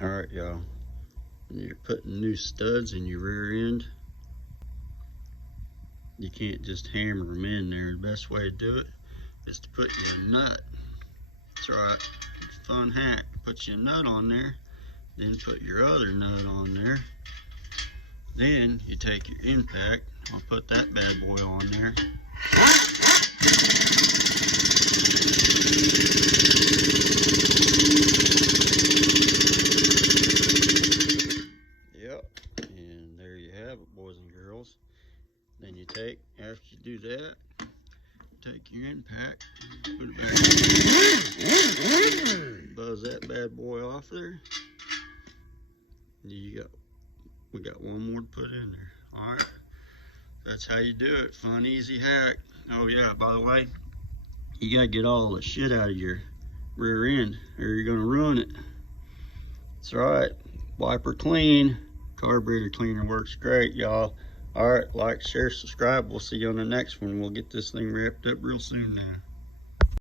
Alright, y'all. You're putting new studs in your rear end. You can't just hammer them in there. The best way to do it is to put you a nut. That's right. Fun hack. Put you a nut on there. Then put your other nut on there. Then you take your impact. I'll put that bad boy on there. Yep, and there you have it, boys and girls. Then you take, after you do that, take your impact, put it back, buzz that bad boy off there. We got one more to put in there. All right, that's how you do it. Fun, easy hack. Oh yeah, by the way, you gotta get all the shit out of your rear end, or you're gonna ruin it. That's right. Wiper clean. Carburetor cleaner works great, y'all. All right, like, share, subscribe. We'll see you on the next one. We'll get this thing wrapped up real soon now.